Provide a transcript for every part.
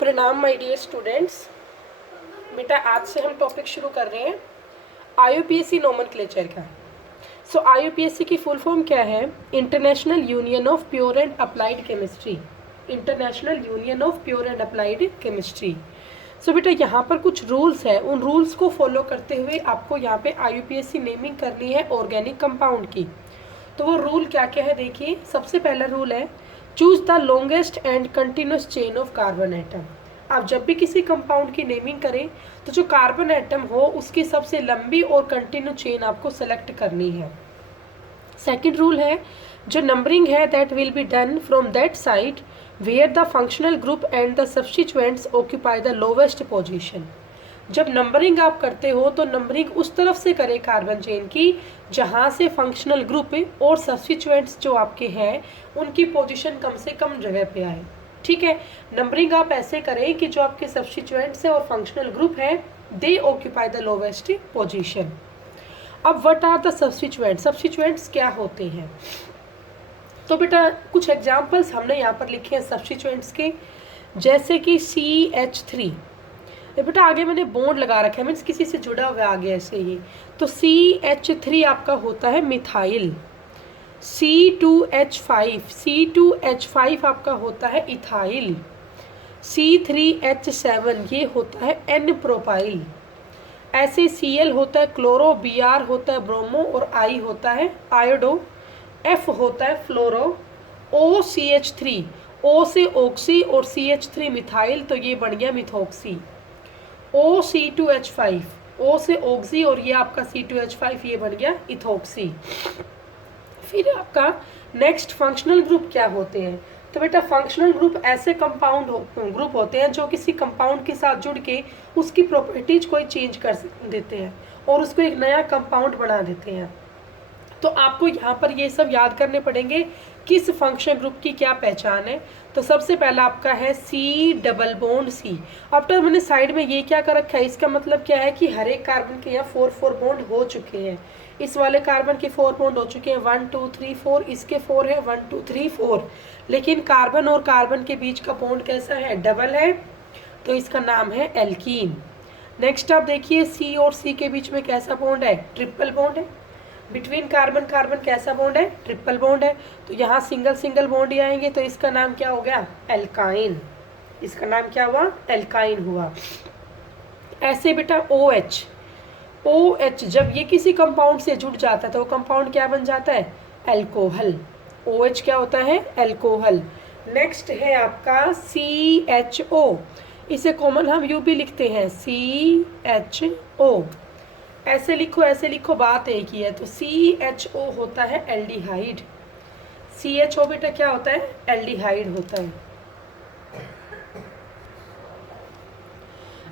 प्रणाम my dear students. बेटा आज से हम टॉपिक शुरू कर रहे हैं आईयूपीएसी नोमेनक्लेचर का। सो आईयूपीएसी की फुल फॉर्म क्या है? International union of pure and applied chemistry. International union of pure and applied chemistry. So बेटा यहाँ पर कुछ रूल्स है, उन रूल्स को फॉलो करते हुए आपको यहाँ पे आईयूपीएसी नेमिंग करनी है ऑर्गेनिक कंपाउंड की। तो वो रूल क्या क्या है देखिए। सबसे पहला रूल है choose the longest and continuous chain of carbon atom. आप जब भी किसी कंपाउंड की नेमिंग करें तो जो कार्बन एटम हो उसकी सबसे लंबी और कंटिन्यू चेन आपको सेलेक्ट करनी है। सेकंड रूल है जो नंबरिंग है that will be done from that side where the functional group and the substituents occupy the lowest position. जब नंबरिंग आप करते हो तो नंबरिंग उस तरफ से करें कार्बन चेन की जहाँ से फंक्शनल ग्रुप और सब्स्टिट्यूएंट्स जो आपके हैं उनकी पोजीशन कम से कम जगह पे आए। ठीक है, नंबरिंग आप ऐसे करें कि जो आपके सब्स्टिट्यूएंट्स है और फंक्शनल ग्रुप है they occupy the lowest position. अब what are the substituents? Substituents क्या होते हैं? तो बेटा कुछ एग्जाम्पल्स हमने यहाँ पर लिखे हैं सब्स्टिट्यूएंट्स के, जैसे कि CH3। बेटा आगे मैंने बॉन्ड लगा रखा है, मीन्स किसी से जुड़ा हुआ आगे ऐसे ही। तो CH3 आपका होता है मिथाइल। C2H5 आपका होता है इथाइल। C3H7 ये होता है N प्रोपाइल। ऐसे Cl होता है क्लोरो, Br होता है ब्रोमो और I होता है आयोडो, F होता है फ्लोरो, OCH3 O से ऑक्सी और CH3 मिथाइल, तो ये बन गया मिथॉक्सी। OC2H5 O से ऑक्सी और ये आपका C2H5 ये बन गया इथॉक्सी। फिर आपका नेक्स्ट फंक्शनल ग्रुप क्या होते हैं? तो बेटा फंक्शनल ग्रुप ऐसे कंपाउंड ग्रुप होते हैं जो किसी कंपाउंड के साथ जुड़ के उसकी प्रॉपर्टीज को चेंज कर देते हैं और उसको एक नया कंपाउंड बना देते हैं। तो आपको यहाँ पर ये सब याद करने पड़ेंगे किस फंक्शनल ग्रुप की क्या पहचान है। तो सबसे पहला आपका है C डबल बॉन्ड C। अब तो मैंने साइड में ये क्या कर रखा है, इसका मतलब क्या है कि हर एक कार्बन के यहाँ 4 बॉन्ड हो चुके हैं। इस वाले कार्बन के 4 बॉन्ड हो चुके हैं, 1 2 3 4, इसके 4 है 1 2 3 4। लेकिन कार्बन और कार्बन के बीच का बॉन्ड कैसा है? डबल है, तो इसका नाम है एल्कीन। नेक्स्ट आप देखिए C और C के बीच में कैसा बॉन्ड है? ट्रिपल बॉन्ड है। बिटवीन कार्बन कार्बन कैसा बॉन्ड है? ट्रिपल बॉन्ड है। तो यहाँ सिंगल बॉन्ड ही आएंगे, तो इसका नाम क्या हो गया? एल्काइन। इसका नाम क्या हुआ? एल्काइन हुआ। ऐसे बेटा OH जब ये किसी कंपाउंड से जुड़ जाता है तो वो कंपाउंड क्या बन जाता है? एल्कोहल। OH क्या होता है? एल्कोहल। नेक्स्ट है आपका CHO। इसे कॉमन हम यू भी लिखते हैं CHO। ऐसे लिखो, बात एक ही है। तो CHO होता है एल्डिहाइड। CHO बेटा क्या होता है? एल्डिहाइड होता है।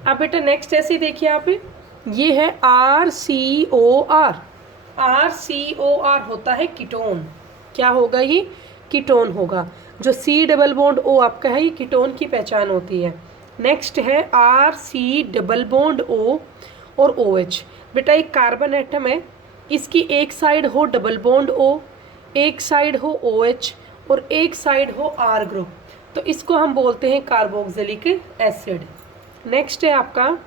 अब बेटा नेक्स्ट ऐसे देखिए आप, ये है RCOR। RCOR होता है कीटोन। क्या होगा ये? कीटोन होगा। जो C डबल बॉन्ड O आपका है ये कीटोन की पहचान होती है। नेक्स्ट है RC डबल बॉन्ड O और OH। बेटा एक कार्बन एटम है, इसकी एक साइड हो डबल बॉन्ड O, एक साइड हो OH और एक साइड हो R ग्रुप, तो इसको हम बोलते हैं कार्बोक्सिलिक एसिड। नेक्स्ट है आपका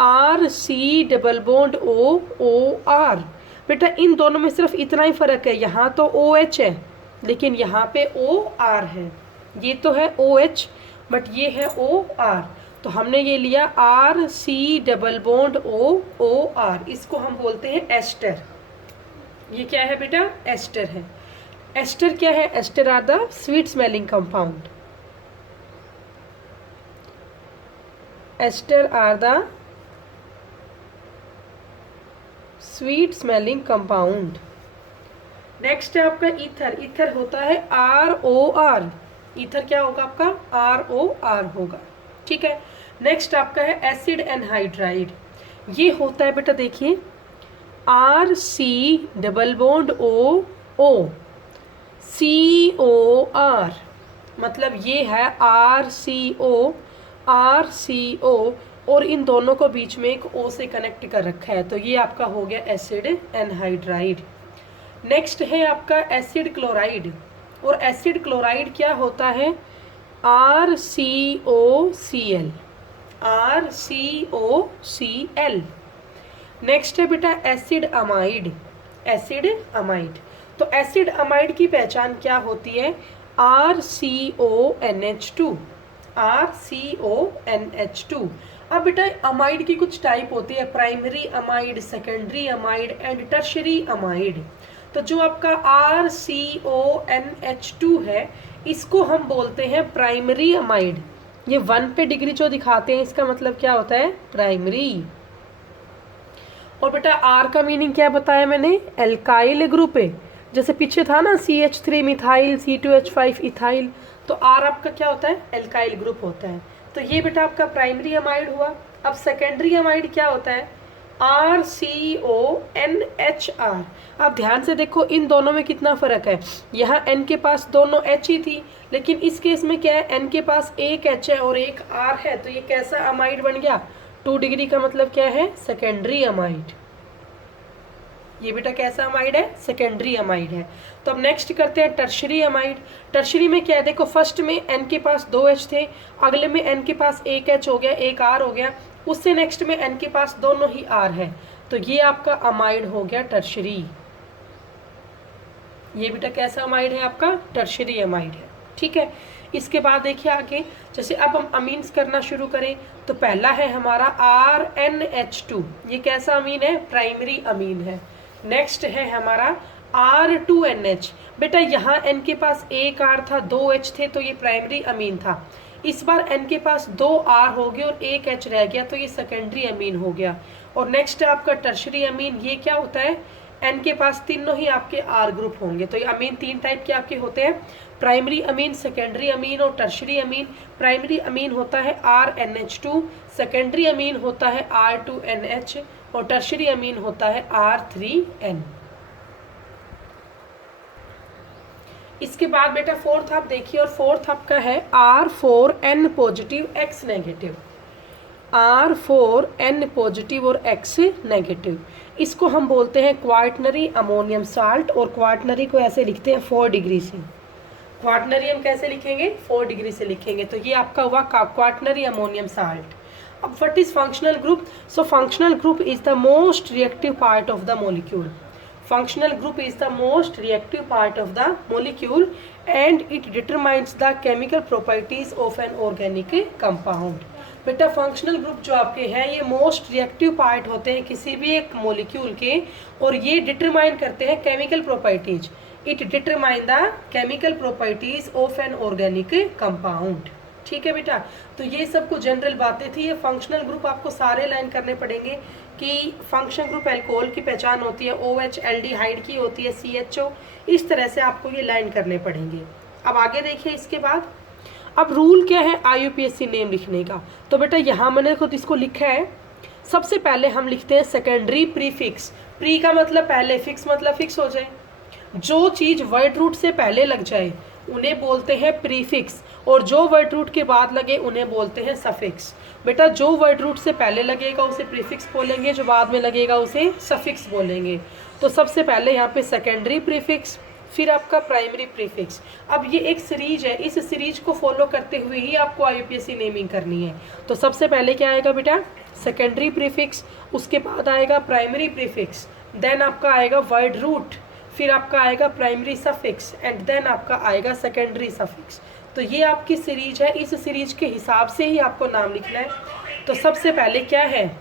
RC डबल बॉन्ड OR। बेटा इन दोनों में सिर्फ इतना ही फर्क है, यहाँ तो OH है लेकिन यहाँ पे OR है। ये तो है OH बट ये है OR, तो हमने ये लिया RC डबल बॉन्ड OR। इसको हम बोलते हैं एस्टर। ये क्या है बेटा? एस्टर है। एस्टर क्या है? Ester are the sweet smelling compound. Ester are the sweet smelling compound. Next है आपका ईथर। ईथर होता है ROR। ईथर क्या होगा आपका? ROR होगा। ठीक है। नेक्स्ट आपका है एसिड एनहाइड्राइड। ये होता है बेटा देखिए RC double bond O COR, मतलब ये है RCO और इन दोनों को बीच में एक O से कनेक्ट कर रखा है, तो ये आपका हो गया एसिड एनहाइड्राइड। नेक्स्ट है आपका एसिड क्लोराइड। और एसिड क्लोराइड क्या होता है? RCOCl, RCOCl। नेक्स्ट है बेटा एसिड अमाइड, एसिड अमाइड। तो एसिड अमाइड की पहचान क्या होती है? RCONH2, RCONH2। अब बेटा अमाइड की कुछ टाइप होती है, primary amide, secondary amide and tertiary amide. तो जो आपका RCONH2 है इसको हम बोलते हैं प्राइमरी अमाइड। ये 1 पे डिग्री जो दिखाते हैं इसका मतलब क्या होता है? प्राइमरी। और बेटा आर का मीनिंग क्या बताया मैंने? एल्काइल ग्रुप है। जैसे पीछे था ना CH3 मिथाइल, C2H5 इथाइल, तो आर आपका क्या होता है? एल्काइल ग्रुप होता है। तो ये बेटा आपका प्राइमरी अमाइड हुआ। अब सेकेंडरी अमाइड क्या होता है? RCONHR। अब ध्यान से देखो इन दोनों में कितना फर्क है। यहाँ N के पास दोनों H ही थी, लेकिन इस केस में क्या है? N के पास एक H है और एक R है, तो ये कैसा अमाइड बन गया? 2 डिग्री का मतलब क्या है? Secondary amide. ये बेटा कैसा अमाइड है? सेकेंडरी अमाइड है। तो अब नेक्स्ट करते हैं टर्शरी अमाइड। टर्शरी में क्या है? देखो फर्स्ट में N के पास 2 H थे, अगले में N के पास एक H हो गया, एक R हो गया, उससे नेक्स्ट में N के पास दोनों ही R है, तो ये आपका अमाइड हो गया टर्शरी। ये बेटा कैसा अमाइड है? आपका टर्शरी अमाइड है। ठीक है, इसके बाद देखिए आगे, जैसे अब हम अमीन्स करना शुरू करें तो पहला है हमारा RNH2। ये कैसा अमीन है? प्राइमरी अमीन है। नेक्स्ट है हमारा R2NH। बेटा यहाँ N के पास एक R था, 2 H थे, तो ये प्राइमरी अमीन था। इस बार N के पास 2 R हो गए और एक H रह गया, तो ये सेकेंडरी अमीन हो गया। और नेक्स्ट है आपका टर्शरी अमीन। ये क्या होता है? N के पास तीनों ही आपके R ग्रुप होंगे। तो ये अमीन 3 टाइप के आपके होते हैं, प्राइमरी अमीन, सेकेंडरी अमीन और टर्शरी अमीन। प्राइमरी अमीन होता है RNH2, सेकेंडरी अमीन होता है R2NH और टर्शरी अमीन होता है R3N। इसके बाद बेटा फोर्थ आप देखिए, और फोर्थ आपका है R4N positive X negative, R4N positive और X नेगेटिव। इसको हम बोलते हैं क्वार्टनरी अमोनियम साल्ट, और क्वार्टनरी को ऐसे लिखते हैं 4 डिग्री से। क्वार्टनरी हम कैसे लिखेंगे? 4 डिग्री से लिखेंगे। तो ये आपका हुआ क्वार्टनरी अमोनियम साल्ट। अब what is functional group? So functional group is the most reactive part of the molecule. Functional group is the most reactive part of the molecule and it determines the chemical properties of an organic compound। बेटा functional group जो आपके हैं ये most reactive part होते हैं किसी भी एक मॉलिक्यूल के, और ये डिटरमाइन करते हैं chemical properties. It determine the chemical properties of an organic compound. ठीक है बेटा, तो ये सब कुछ जनरल बातें थी। ये फंक्शनल ग्रुप आपको सारे लाइन करने पड़ेंगे कि फंक्शनल ग्रुप अल्कोहल की पहचान होती है, OH, एल्डिहाइड की होती है CHO। इस तरह से आपको ये लाइन करने पड़ेंगे। अब आगे देखिए इसके बाद, अब रूल क्या है IUPAC नेम लिखने का? तो बेटा यहाँ मैंने खुद इसको लिखा है। सबसे पहले हम लिखते हैं सेकेंडरी प्रीफिक्स। प्री का मतलब पहले, फिक्स मतलब फिक्स हो जाए। जो चीज़ वर्ड रूट से पहले लग जाए उन्हें बोलते हैं प्रीफिक्स, और जो वर्ड रूट के बाद लगे उन्हें बोलते हैं सफिक्स। बेटा जो वर्ड रूट से पहले लगेगा उसे प्रीफिक्स बोलेंगे, जो बाद में लगेगा उसे सफिक्स बोलेंगे। तो सबसे पहले यहाँ पे सेकेंडरी प्रीफिक्स, फिर आपका प्राइमरी प्रीफिक्स। अब ये एक सीरीज है, इस सीरीज को फॉलो करते हुए ही आपको IUPAC नेमिंग करनी है। तो सबसे पहले क्या आएगा बेटा? सेकेंडरी प्रीफिक्स, उसके बाद आएगा प्राइमरी प्रीफिक्स, देन आपका आएगा वर्ड रूट, फिर आपका आएगा प्राइमरी सफिक्स एंड देन आपका आएगा सेकेंडरी सफिक्स। तो ये आपकी सीरीज है, इस सीरीज के हिसाब से ही आपको नाम लिखना है। तो सबसे पहले क्या है?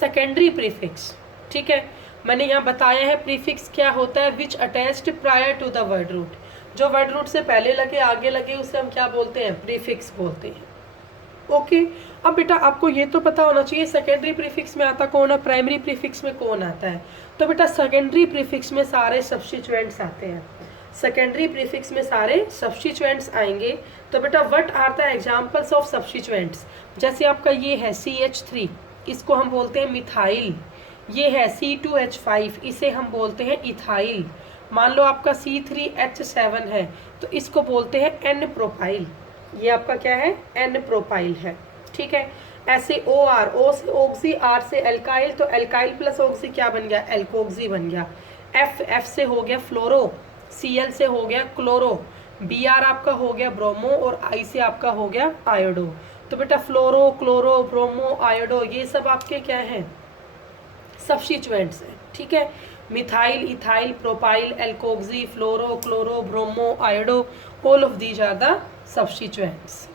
Secondary prefix. ठीक है, मैंने यहाँ बताया है प्रीफिक्स क्या होता है, which attached prior to the word root. जो वर्ड रूट से पहले लगे, आगे लगे, उसे हम क्या बोलते हैं? प्रीफिक्स बोलते हैं। ओके, अब बेटा आपको ये तो पता होना चाहिए सेकेंडरी प्रीफिक्स में आता कौन है, प्राइमरी प्रीफिक्स में कौन आता है। तो बेटा सेकेंडरी प्रीफिक्स में सारे सब्स्टिट्यूएंट्स आते हैं, सेकेंडरी प्रीफिक्स में सारे सब्स्टिट्यूएंट्स आएंगे। तो बेटा what are the examples of substituents? जैसे आपका ये है CH3, इसको हम बोलते हैं मिथाइल। ये है C2H5, इसे हम बोलते हैं इथाइल। मान लो आपका C3H7 है, तो इसको बोलते हैं N प्रोपाइल। ये आपका क्या है? N प्रोपाइल है। ठीक है, ऐसे OR, O से ऑक्सी, R से एल्काइल, तो एल्काइल प्लस ऑक्सी क्या बन गया? एल्कोक्सी बन गया। F से हो गया फ्लोरो, Cl से हो गया क्लोरो, Br आपका हो गया ब्रोमो और I से आपका हो गया आयोडो। तो बेटा फ्लोरो, क्लोरो, ब्रोमो, आयोडो ये सब आपके क्या हैं, सब्स्टिट्यूएंट्स हैं, ठीक है। Methyl, ethyl, propyl, alkoxy, fluoro, chloro, bromo, iodo, all of these are the substituents.